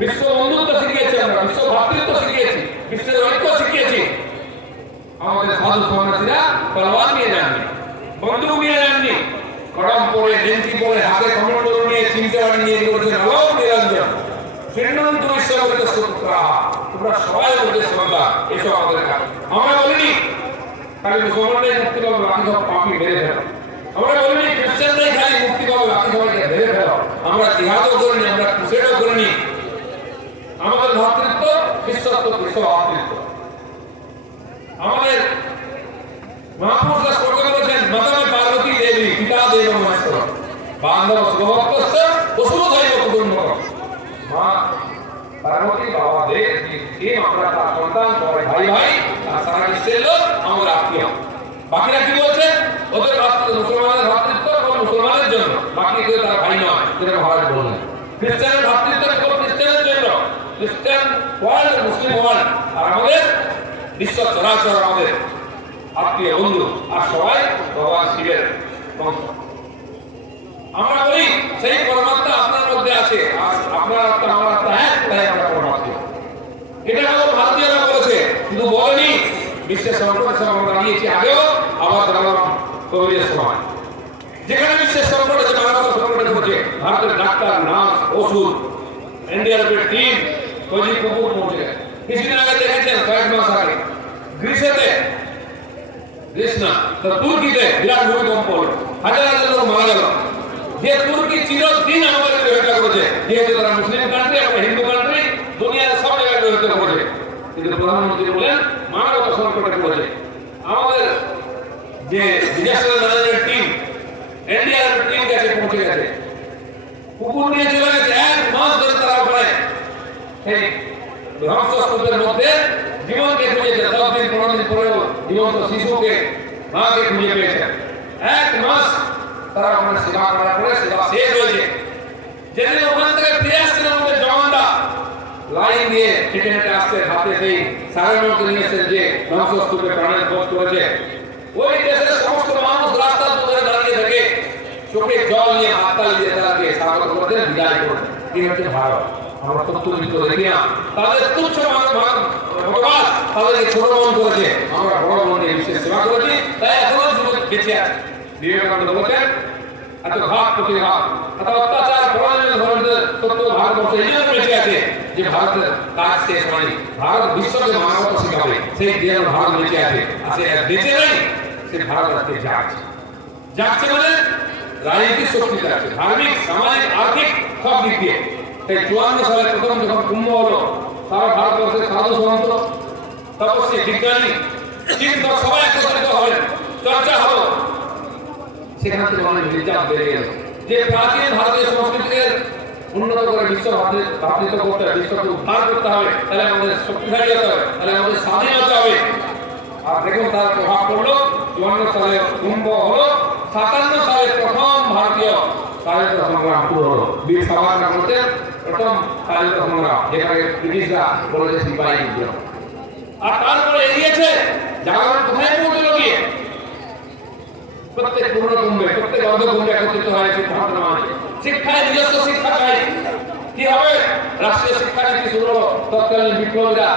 বিশ্ব বন্ধুত্ব শিখিয়েছি, আমরা বিশ্ব ভ্রাতৃত্ব শিখিয়েছি, বিশ্বের ঐক্য শিখিয়েছি। আমাদের সাধু সন্ন্যাসীরা তলোয়ার নিয়ে যাননি, বন্দুক নিয়ে যাননি, কড়ম পরে গেঞ্জি পরে হাতে কমণ্ডল নিয়ে চিনতে বাড়ি নিয়ে গিয়েছেন আলোক নিরঞ্জন শ্রীনন্ত ঈশ্বরের শত্রুরা। তোমরা সবাই বলতে শ্রদ্ধা, এসব আমাদের কাজ। আমরা বলিনি খালি মুসলমানরাই মুক্তি পাবে, বাকি সব পাপি মেরে ফেলো। আমরা বলিনি খ্রিস্টানরাই খালি মুক্তি পাবে, বাকি সবাইকে মেরে ফেলো। আমরা জিহাদও করিনি, আমরা ক্রুসেডও করিনি। আমাদের ভ্রাতৃত্ব বিশ্বস্ত, বিশ্ব ভ্রাতৃত্ব। আমাদের মহাপুরুষরা স্বর্গ করেছেন মাতামে পার্বতী দেবী পিতা দেব মহেশ্বর বান্ধব শুভভক্তস্য অসুরধৈব কুটুম্বক। মা পার্বতী বাবা দেব তিন আমরা তার সন্তান, সবাই ভাই ভাই, আর সারা বিশ্বের লোক আমরা আত্মীয়। বাকিরা কি বলছে? ওদের মুসলমানের ভ্রাতৃত্ব মুসলমানের জন্য, বাকি কেউ তার ভাই নয়, যেটা মহারাজ বললেন। খ্রিস্টানের ভ্রাতৃত্ব খ্রিস্টানের জন্য, খ্রিস্টান ওয়ার্ল্ড, মুসলিম ওয়ার্ল্ড, আর আমাদের বিশ্ব চরাচর আমাদের আত্মীয় বন্ধু, আর সবাই ভগবান শিবের বংশ। আমরা বলি সেই পরমাত্মা আপনার মধ্যে আছে, আর আপনার আত্মা আমার আত্মা এক, তাই আমরা পরমাত্মা। এটা হলো ভারতীয়রা বলেছে, শুধু বলেনি, বিশ্বের সংকটের সময় আমরা দাঁড়িয়েছি আগেও, আবার দাঁড়ালাম কোভিডের সময়। যেখানে বিশ্বের সংকট আছে, মানবতা সংকটে পড়ছে, ভারতের ডাক্তার, নার্স, ওষুধ, এনডিআরএফের টিম, খোঁজি কুকুর পৌঁছে গেছে। কিছুদিন আগে দেখেছেন, কয়েক মাস আগে গ্রিসেতে, গ্রিস না তো তুর্কিতে বিরাট ভূমিকম্প হলো, হাজার হাজার লোক মারা গেল। যে তুর্কি চিরদিন আমাদের বিরোধিতা করেছে, যেহেতু তারা মুসলিম কান্ট্রি, আমরা হিন্দু কান্ট্রি, দুনিয়ার সব জায়গায় বিরোধিতা করেছে, কিন্তু প্রধানমন্ত্রী বলেন মানবতা সংকটে পড়েছে। আমাদের যে disaster management team, NDRF team গেছে, পৌঁছে গেছে, কুকুর নিয়ে চলে গেছে। এক মাস ধরে তারা ওখানে সেই ধ্বংসস্তূপের মধ্যে জীবনকে খুঁজেছে। 10 দিন 15 দিন পরেও জীবন্ত শিশুকে, মাকে খুঁজে পেয়েছে। এক মাস তারা ওখানে সেবা করার পরে সেবা শেষ হয়েছে। যেদিন ওখান থেকে ফিরে আসছেন আমাদের জওয়ানরা, লাইন দিয়ে হেঁটে হেঁটে আসছে, হাতে সেই সারের মধ্যে নিয়েছেন যে ধ্বংসস্তূপে প্রাণের বোধ করেছে। ওই দেশের সমস্ত মানুষ রাস্তার ধরে দাঁড়িয়ে থেকে চোখে জল নিয়ে হাততালি দিয়ে তাদেরকে স্বাগত করতেন, বিদায় করতেন। এই হচ্ছে ভারত। আমরা তত্ত্ববিদ দেখি না, তাদের তুচ্ছ ভগবান তাদেরকে ছোট মন করেছে, আমরা বড় মন নিয়ে বিশ্বের সেবা করেছি, তাই এখনো যুবক বেঁচে আছে। বিবেকানন্দ বলেছেন, এত ঘাত প্রতিঘাত, এত অত্যাচার ধরনের তত্ত্ব ভারতবর্ষ এই জন্য বেঁচে আছে যে ভারতের কাজ শেষ হয়নি। ভারত বিশ্বকে মানবতা শিখাবে, সেই দেহ ভারত বেঁচে আছে। আর সে বেঁচে নেই, সে ভারত আজকে যাচ্ছে। যাচ্ছে মানে রাজনৈতিক শক্তিতে আছে, ধার্মিক, সামাজিক, আর্থিক সব দিক দিয়ে। তাই 54 সালে প্রথম যখন কুম্ভ হলো, সারা ভারতবর্ষের সাধু সন্ত, তপস্বী, বিজ্ঞানী, চিন্তক সবাই একত্রিত হলেন, চর্চা হলো। সেখান থেকে অনেক বিজ্ঞান বেড়ে গেল যে প্রাচীন ভারতীয় সংস্কৃতিকে উন্নত করে বিশ্ব ভ্রাতৃত্ব করতে হবে, বিশ্বকে উদ্ধার করতে হবে, তাহলে আমাদের শক্তিশালী হতে হবে, তাহলে আমাদের স্বাধীন হতে হবে। আর দেখুন তার প্রভাব পড়লো। 54 সালে কুম্ভ হলো, 57 সালে প্রথম ভারতীয় স্বাধীনতা সংগ্রাম শুরু হলো। বীর সাভারকার বলতেন প্রথম স্বাধীনতা সংগ্রাম, যেখানে ব্রিটিশরা বলেছে সিপাহী বিদ্রোহ। আর তারপরে এগিয়েছে জাগরণ কোথায় পৌঁছলো গিয়ে, প্রত্যেক পূর্ণ কুম্ভে, প্রত্যেক অর্ধ কুম্ভে একত্রিত হয়েছে সিদ্ধান্ত নেওয়া হয়েছে। শিক্ষায় নিজস্ব শিক্ষা চাই। কি হবে? রাষ্ট্রীয় শিক্ষানীতি শুরু হলো। তৎকালীন বিপ্লবীরা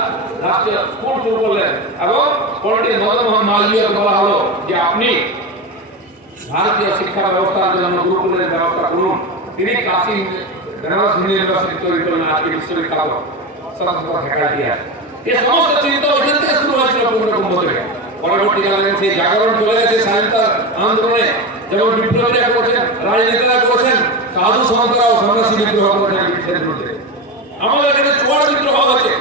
রাষ্ট্রীয় স্কুল শুরু করলেন এবং পণ্ডিত মদনমোহন মালবীয়কে বলা হলো যে আপনি ভারতীয় শিক্ষা ব্যবস্থার জন্য গুরুকুলের ব্যবস্থা করুন। তিনি কাশী বেনারস ইউনিভার্সিটি তৈরি করলেন, আজকে বিশ্ববিখ্যাত ফ্যাকাল্টি। এই সমস্ত চিন্তা ওইখান থেকে শুরু হয়েছিল পূর্ণ কুম্ভ থেকে। পরবর্তীকালে সেই জাগরণ চলে গেছে স্বাধীনতার আন্দোলনে, যেমন বিপ্লবীরা করেছেন, রাজনেতারা করেছেন, সাধু সন্তরাও সন্ন্যাসী বিদ্রোহ করেছেন ব্রিটিশের বিরুদ্ধে। আমাদের এখানে চোয়ার বিদ্রোহ হয়েছে,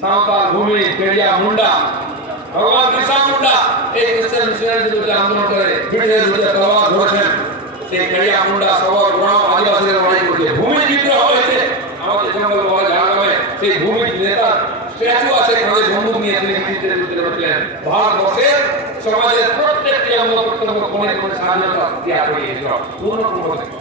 সাঁওতাল, ভূমি, পেরিয়া, মুন্ডা, ভগবান বিরসা মুন্ডা এই খ্রিস্টান মিশনারিদের বিরুদ্ধে আন্দোলন করে ব্রিটিশের বিরুদ্ধে তলোয়ার ধরেছেন। সেই পেরিয়া, মুন্ডা, সবর, গ্রাম, আদিবাসীদের লড়াই করছে। ভূমি বিদ্রোহ হয়েছে আমাদের জঙ্গল বলা ঝাড়গ্রামে। সেই ভূমি নেতার স্ট্যাচু আছে, কাঁধে বন্দুক নিয়ে তিনি ব্রিটিশদের বিরুদ্ধে লড়ছিলেন। ভারতবর্ষের সমাজের প্রত্যেকটি অঙ্গ প্রত্যঙ্গ কোণে কোণে স্বাধীনতা ত্যাগ করে গিয়েছিল পূর্ণ কুম্ভ থেকে।